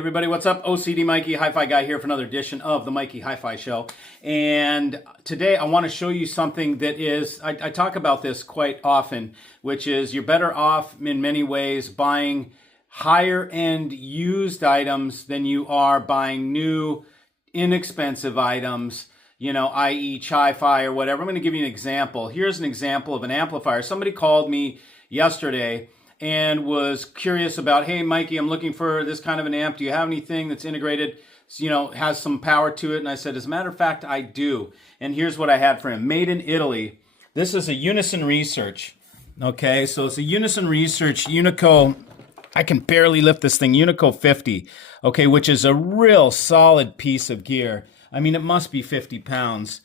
everybody, what's up? OCD Mikey, Hi-Fi Guy here for another edition of the Mikey Hi-Fi Show. And today I want to show you something that is, I talk about this quite often, which is you're better off in many ways buying higher end used items than you are buying new inexpensive items, you know, i.e. Hi-Fi or whatever. I'm going to give you an example. Here's an example of an amplifier. Somebody called me yesterday and was curious about, hey, Mikey, I'm looking for this kind of an amp. Do you have anything that's integrated, you know, has some power to it? And I said, as a matter of fact, I do. And here's what I had for him. Made in Italy. This is a Unison Research. Okay, so it's a Unison Research Unico. I can barely lift this thing. Unico 50. Okay, which is a real solid piece of gear. I mean, it must be 50 pounds.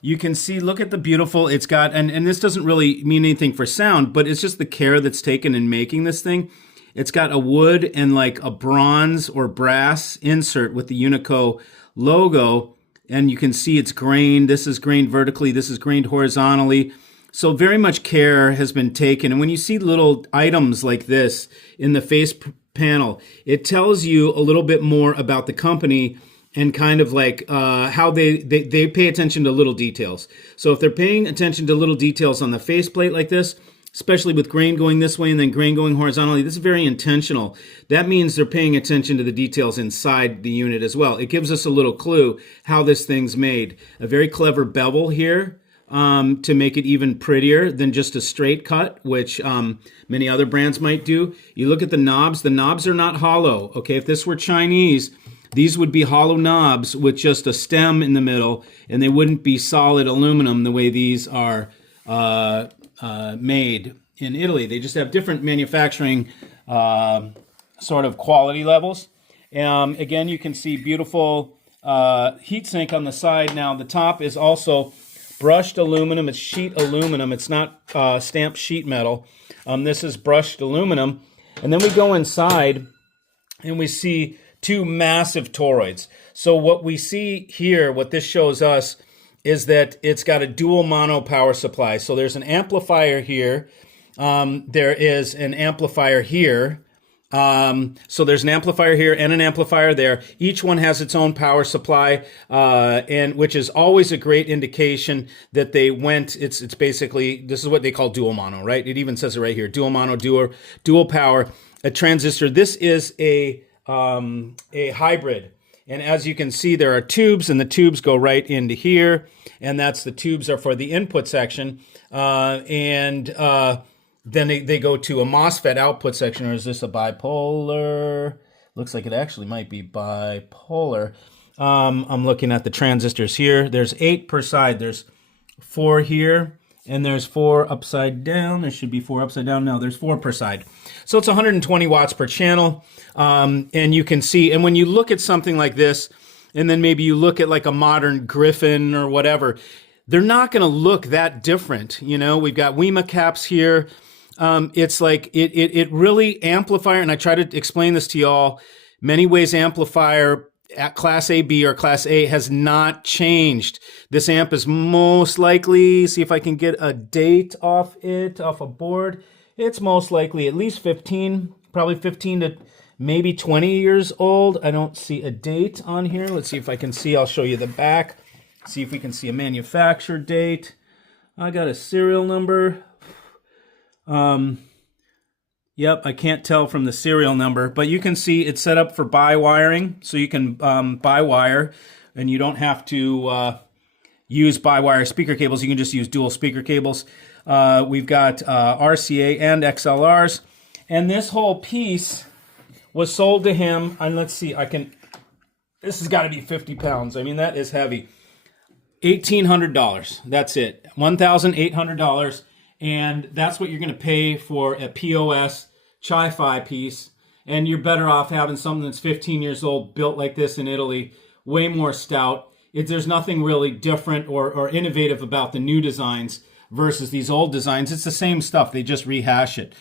You can see, look at the beautiful, it's got, and this doesn't really mean anything for sound, but it's just the care that's taken in making this thing. It's got a wood and like a bronze or brass insert with the Unico logo, and you can see it's grained. This is grained vertically, this is grained horizontally. So very much care has been taken. And when you see little items like this in the face panel, it tells you a little bit more about the company and kind of like how they pay attention to little details. So if they're paying attention to little details on the faceplate like this, especially with grain going this way and then grain going horizontally, this is very intentional. That means they're paying attention to the details inside the unit as well. It gives us a little clue how this thing's made. A very clever bevel here to make it even prettier than just a straight cut, which many other brands might do. You look at the knobs are not hollow. Okay, if this were Chinese, these would be hollow knobs with just a stem in the middle, and they wouldn't be solid aluminum the way these are made in Italy. They just have different manufacturing sort of quality levels. Again, you can see beautiful heat sink on the side. Now, the top is also brushed aluminum. It's sheet aluminum. It's not stamped sheet metal. This is brushed aluminum. And then we go inside, and we see two massive toroids. So what we see here, what this shows us, is that it's got a dual mono power supply. So there's an amplifier here. There is an amplifier here. So there's an amplifier here and an amplifier there. Each one has its own power supply, and which is always a great indication that they went, it's basically, this is what they call dual mono, right? It even says it right here, dual mono, dual power, a transistor. This is a hybrid. And as you can see, there are tubes, and the tubes go right into here. And that's the tubes are for the input section. Then they go to a MOSFET output section. Or is this a bipolar? Looks like it actually might be bipolar. I'm looking at the transistors here. There's 8 per side. There's 4 here, and there's 4 upside down. There should be 4 upside down. No, there's 4 per side. So it's 120 watts per channel. And you can see, and when you look at something like this, and then maybe you look at like a modern Griffin or whatever, they're not going to look that different. You know, we've got WEMA caps here. It's like, it really amplifier, and I try to explain this to y'all, many ways amplifier at Class A, B, or Class A has not changed. This amp is most likely, see if I can get a date off a board. It's most likely at least 15, probably 15 to maybe 20 years old. I don't see a date on here. Let's see if I can see. I'll show you the back. See if we can see a manufacturer date. I got a serial number. Yep, I can't tell from the serial number, but you can see it's set up for bi-wiring, so you can bi-wire, and you don't have to use bi-wire speaker cables. You can just use dual speaker cables. We've got RCA and XLRs, and this whole piece was sold to him, and let's see, this has got to be 50 pounds. I mean, that is heavy. $1,800, that's it, $1,800. And that's what you're going to pay for a POS Hi-Fi piece. And you're better off having something that's 15 years old, built like this in Italy, way more stout. There's nothing really different or innovative about the new designs versus these old designs. It's the same stuff. They just rehash it.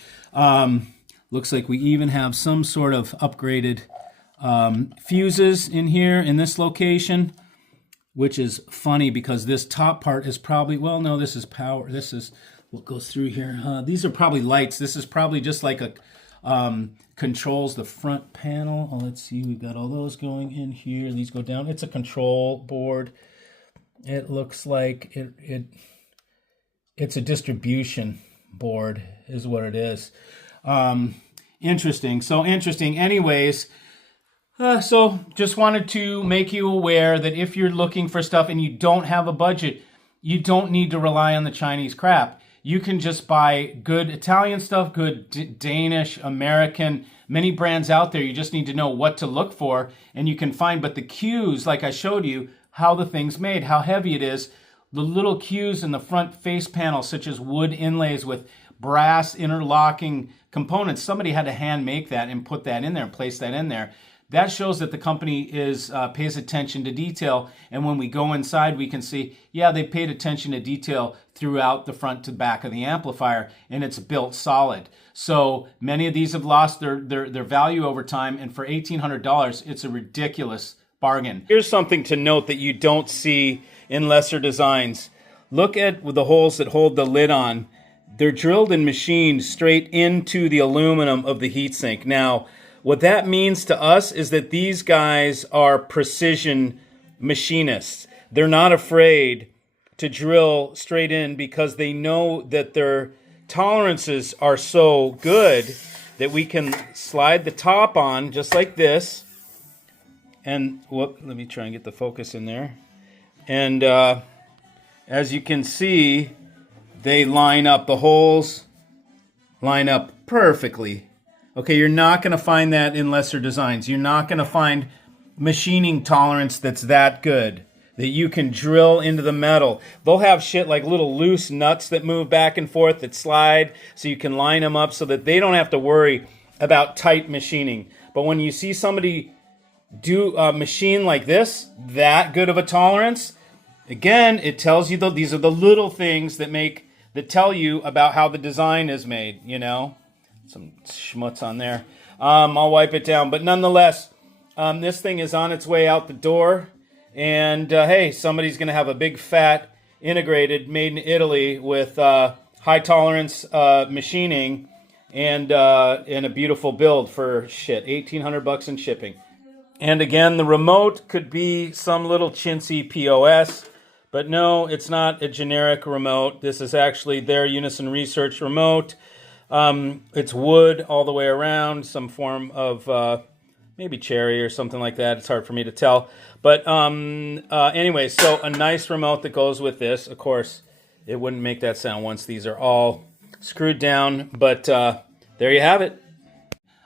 Looks like we even have some sort of upgraded fuses in here in this location, which is funny because this top part is probably, well, no, this is power. This is what goes through here. These are probably lights. This is probably just like a controls the front panel. Oh, let's see, we've got all those going in here. These go down. It's a control board. It looks like it's a distribution board is what it is. Interesting. So interesting. Anyways, so just wanted to make you aware that if you're looking for stuff and you don't have a budget, you don't need to rely on the Chinese crap. You can just buy good Italian stuff, good Danish, American, many brands out there. You just need to know what to look for, and you can find. But the cues, like I showed you, how the thing's made, how heavy it is, the little cues in the front face panel, such as wood inlays with brass interlocking components. Somebody had to hand make that and put that in there and place that in there. That shows that the company pays attention to detail. And when we go inside, we can see, yeah, they paid attention to detail throughout the front to back of the amplifier, and it's built solid. So many of these have lost their value over time, and for $1,800, it's a ridiculous bargain. Here's something to note that you don't see in lesser designs. Look at the holes that hold the lid on. They're drilled and machined straight into the aluminum of the heatsink. Now, what that means to us is that these guys are precision machinists. They're not afraid to drill straight in because they know that their tolerances are so good that we can slide the top on just like this. And whoop, let me try and get the focus in there. And as you can see, they line up, the holes line up perfectly. Okay, you're not going to find that in lesser designs. You're not going to find machining tolerance that's that good, that you can drill into the metal. They'll have shit like little loose nuts that move back and forth that slide, so you can line them up so that they don't have to worry about tight machining. But when you see somebody do a machine like this, that good of a tolerance, again, it tells you that these are the little things that tell you about how the design is made, you know. Some schmutz on there. I'll wipe it down. But nonetheless, this thing is on its way out the door. And hey, somebody's going to have a big fat integrated made in Italy with high tolerance machining and a beautiful build for shit, $1,800 in shipping. And again, the remote could be some little chintzy POS. But no, it's not a generic remote. This is actually their Unison Research remote. It's wood all the way around, some form of maybe cherry or something like that. It's hard for me to tell. But anyway, so a nice remote that goes with this. Of course, it wouldn't make that sound once these are all screwed down. But there you have it.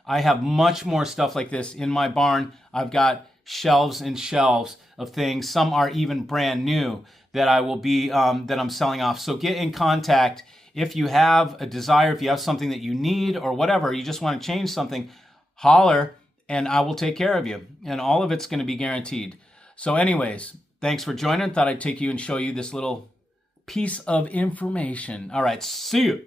I have much more stuff like this in my barn. I've got shelves and shelves of things. Some are even brand new that I will be that I'm selling off. So get in contact. If you have a desire, if you have something that you need or whatever, you just want to change something, holler and I will take care of you. And all of it's going to be guaranteed. So anyways, thanks for joining. Thought I'd take you and show you this little piece of information. All right, see you.